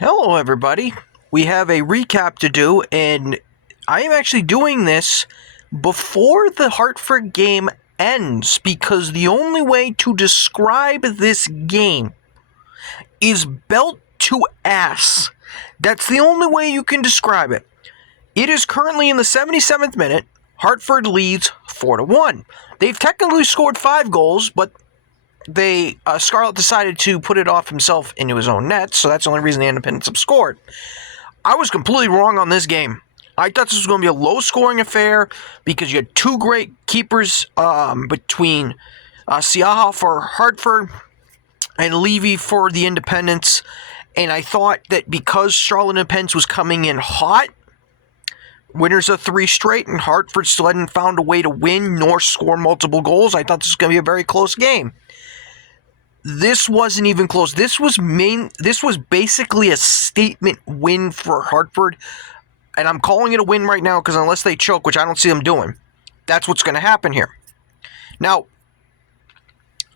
Hello, everybody. We have a recap to do, and I am actually doing this before the Hartford game ends because the only way to describe this game is belt to ass. That's the only way you can describe it. It is currently in the 77th minute. Hartford leads 4-1. They've technically scored 5 goals, but Scarlett decided to put it off himself into his own net, so that's the only reason the Independents have scored. I was completely wrong on this game. I thought this was going to be a low-scoring affair because you had two great keepers between Siaha for Hartford and Levy for the Independents, and I thought that because Charlotte Independence was coming in hot, winners of 3 straight, and Hartford still hadn't found a way to win nor score multiple goals, I thought this was going to be a very close game. This wasn't even close. This was basically a statement win for Hartford, and I'm calling it a win right now because unless they choke, which I don't see them doing, that's what's going to happen here. Now,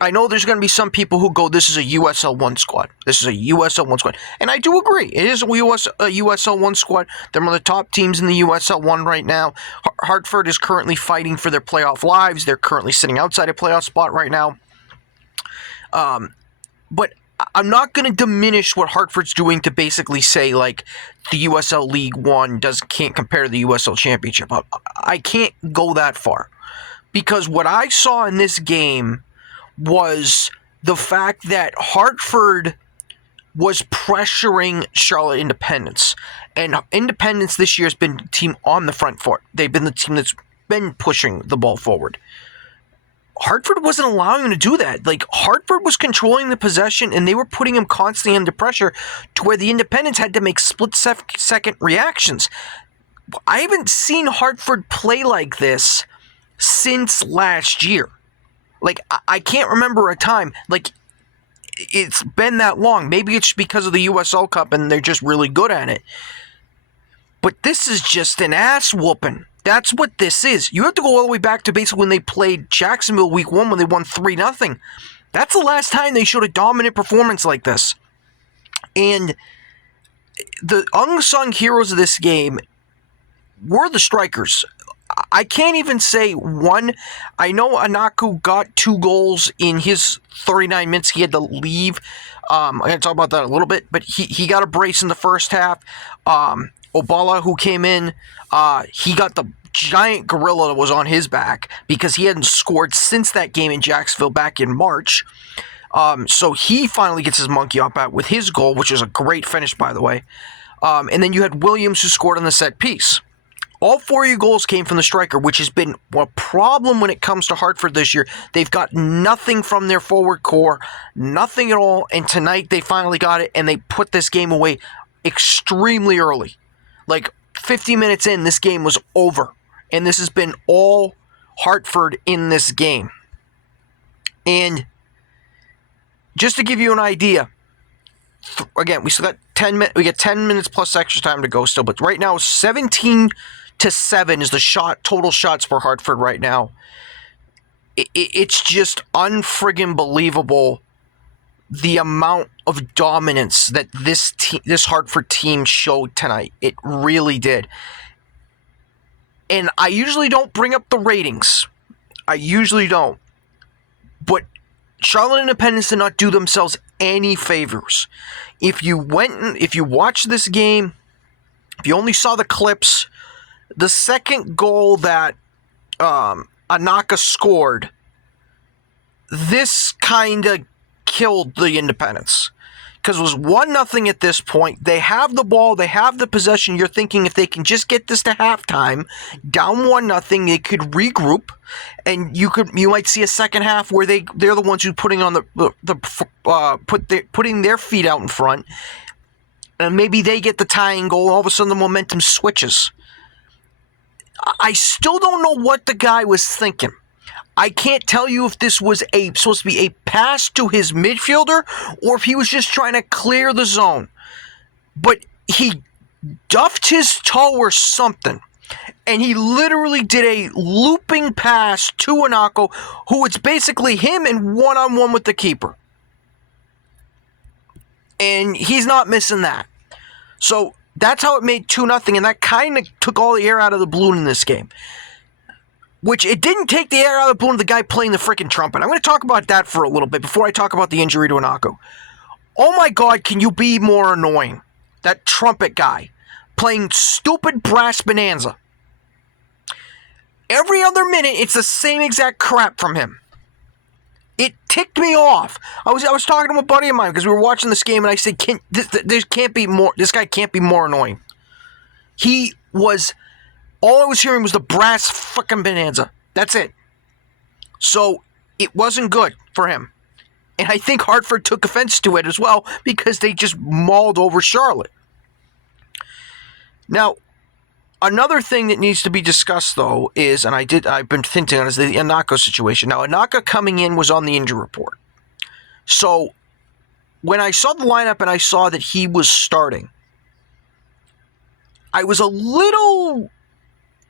I know there's going to be some people who go, this is a USL 1 squad. This is a USL 1 squad. And I do agree. It is a USL 1 squad. They're one of the top teams in the USL 1 right now. Hartford is currently fighting for their playoff lives. They're currently sitting outside a playoff spot right now. But I'm not going to diminish what Hartford's doing to basically say, like, the USL League One can't compare to the USL Championship. I can't go that far. Because what I saw in this game was the fact that Hartford was pressuring Charlotte Independence. And Independence this year has been the team on the front foot. They've been the team that's been pushing the ball forward. Hartford wasn't allowing him to do that. Like, Hartford was controlling the possession, and they were putting him constantly under pressure to where the Independents had to make split-second reactions. I haven't seen Hartford play like this since last year. Like, I can't remember a time. Like, it's been that long. Maybe it's because of the USL Cup, and they're just really good at it. But this is just an ass-whooping. That's what this is. You have to go all the way back to basically when they played Jacksonville week 1 when they won 3-0. That's the last time they showed a dominant performance like this. And the unsung heroes of this game were the strikers. I can't even say one. I know Anaku got 2 goals in his 39 minutes. He had to leave. I'm going to talk about that a little bit. But he got a brace in the first half. Obala, who came in, he got the giant gorilla that was on his back because he hadn't scored since that game in Jacksonville back in March. So he finally gets his monkey off bat with his goal, which is a great finish, by the way. And then you had Williams, who scored on the set piece. All 4 of your goals came from the striker, which has been a problem when it comes to Hartford this year. They've got nothing from their forward core, nothing at all, and tonight they finally got it, and they put this game away extremely early. Like, 50 minutes in, this game was over. And this has been all Hartford in this game. And just to give you an idea, again, we still got 10 minutes. We get 10 minutes plus extra time to go still. But right now, 17-7 is the total shots for Hartford right now. It's just unfriggin' believable the amount of dominance that this Hartford team showed tonight. It really did. And I usually don't bring up the ratings. I usually don't. But Charlotte Independence did not do themselves any favors. If you watched this game, if you only saw the clips, the second goal that Anaka scored, this kind of killed the Independents. Because it was 1-0 at this point. They have the ball. They have the possession. You're thinking if they can just get this to halftime, down 1-0, they could regroup, and you might see a second half where they're the ones who putting on putting their feet out in front, and maybe they get the tying goal. All of a sudden, the momentum switches. I still don't know what the guy was thinking. I can't tell you if this was supposed to be a pass to his midfielder or if he was just trying to clear the zone. But he duffed his toe or something, and he literally did a looping pass to Anako, who it's basically him and one-on-one with the keeper. And he's not missing that. So that's how it made 2-0, and that kind of took all the air out of the balloon in this game. Which it didn't take the air out of the balloon of the guy playing the freaking trumpet. I'm going to talk about that for a little bit before I talk about the injury to Anako. Oh my God, can you be more annoying? That trumpet guy playing stupid brass bonanza. Every other minute, it's the same exact crap from him. It ticked me off. I was talking to a buddy of mine because we were watching this game, and I said, "This can't be more. This guy can't be more annoying." He was. All I was hearing was the brass fucking bonanza. That's it. So it wasn't good for him, and I think Hartford took offense to it as well because they just mauled over Charlotte. Now, another thing that needs to be discussed, though, is, and I've been thinking on, is the Anako situation. Now, Anaka coming in was on the injury report. So, when I saw the lineup and I saw that he was starting, I was a little,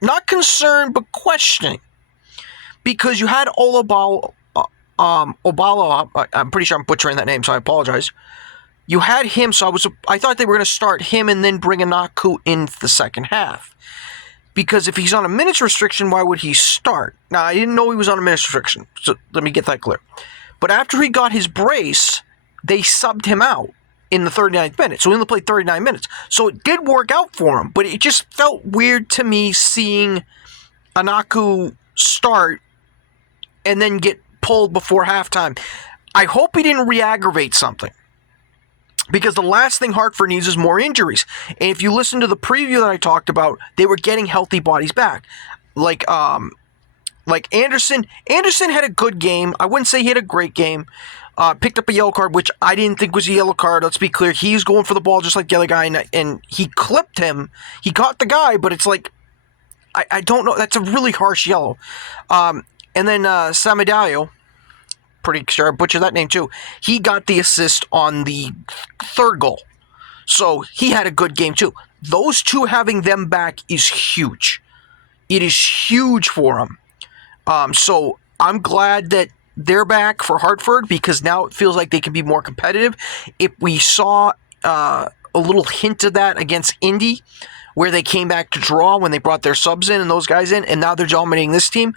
not concerned, but questioning. Because you had Obalo, I'm pretty sure I'm butchering that name, so I apologize. You had him, so I thought they were going to start him and then bring Anaku in the second half. Because if he's on a minutes restriction, why would he start? Now, I didn't know he was on a minutes restriction, so let me get that clear. But after he got his brace, they subbed him out in the 39th minute. So he only played 39 minutes. So it did work out for him, but it just felt weird to me seeing Anaku start and then get pulled before halftime. I hope he didn't re-aggravate something. Because the last thing Hartford needs is more injuries. And if you listen to the preview that I talked about, they were getting healthy bodies back. Like Anderson. Anderson had a good game. I wouldn't say he had a great game. Picked up a yellow card, which I didn't think was a yellow card. Let's be clear. He's going for the ball just like the other guy, and he clipped him. He caught the guy, but it's like, I don't know. That's a really harsh yellow. And then Samidayo, pretty sure I butchered that name too. He got the assist on the third goal. So he had a good game too. Those two, having them back is huge. It is huge for them. So I'm glad that they're back for Hartford because now it feels like they can be more competitive. If we saw a little hint of that against Indy, where they came back to draw when they brought their subs in and those guys in, and now they're dominating this team.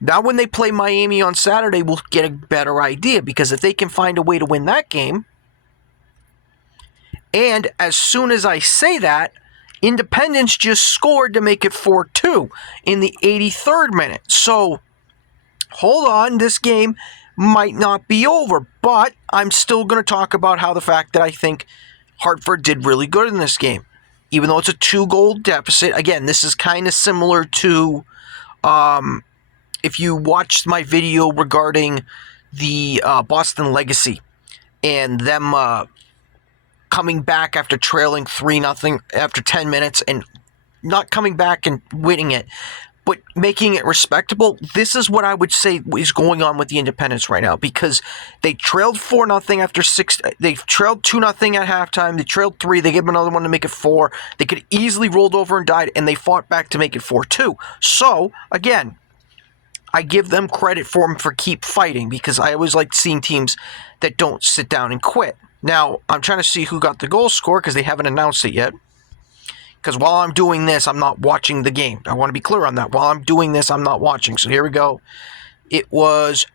Now when they play Miami on Saturday, we'll get a better idea, because if they can find a way to win that game, and as soon as I say that, Independence just scored to make it 4-2 in the 83rd minute. So, hold on, this game might not be over, but I'm still going to talk about how the fact that I think Hartford did really good in this game. Even though it's a 2-goal deficit, again, this is kind of similar to... if you watched my video regarding the Boston Legacy and them coming back after trailing 3-0 after 10 minutes and not coming back and winning it, but making it respectable, this is what I would say is going on with the Independents right now, because they trailed 4-0 after 6. They trailed 2-0 at halftime. They trailed 3. They gave them another one to make it 4. They could easily rolled over and died, and they fought back to make it 4-2. So, again, I give them credit for keep fighting, because I always like seeing teams that don't sit down and quit. Now, I'm trying to see who got the goal score because they haven't announced it yet. Because while I'm doing this, I'm not watching the game. I want to be clear on that. While I'm doing this, I'm not watching. So here we go. It was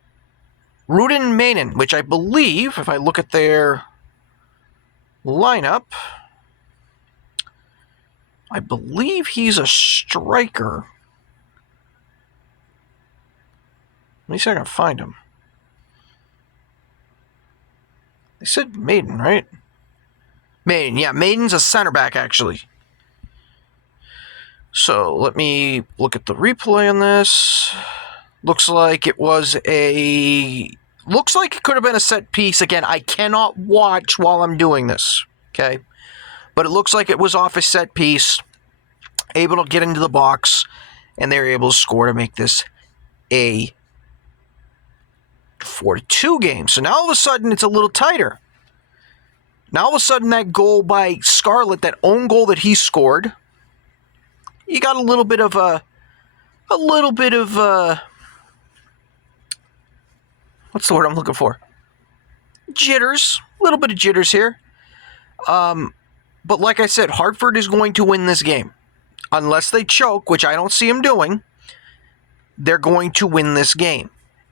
Rudin Mainen, which I believe, if I look at their lineup, I believe he's a striker. Let me see if I can find him. They said Maiden, right? Maiden, yeah. Maiden's a center back, actually. So, let me look at the replay on this. Looks like it was looks like it could have been a set piece. Again, I cannot watch while I'm doing this, okay? But it looks like it was off a set piece. Able to get into the box, and they were able to score to make this a 4-2 game. So now all of a sudden it's a little tighter. Now all of a sudden that goal by Scarlett, that own goal that he scored, you got a little bit of what's the word I'm looking for? Jitters. A little bit of jitters here. But like I said, Hartford is going to win this game. Unless they choke, which I don't see them doing, they're going to win this game.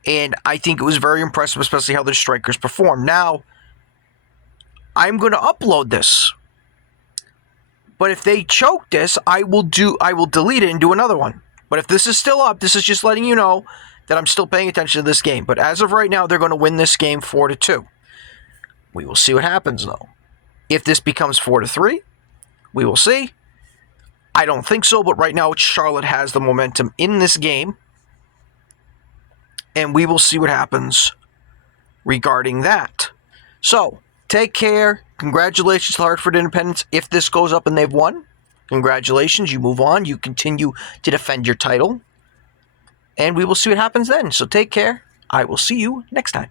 And I think it was very impressive, especially how their strikers performed. Now, I'm going to upload this. But if they choke this, I will delete it and do another one. But if this is still up, this is just letting you know that I'm still paying attention to this game. But as of right now, they're going to win this game 4-2. We will see what happens, though. If this becomes 4-3, we will see. I don't think so, but right now Charlotte has the momentum in this game. And we will see what happens regarding that. So, take care. Congratulations to Hartford Independence. If this goes up and they've won, congratulations. You move on. You continue to defend your title. And we will see what happens then. So take care. I will see you next time.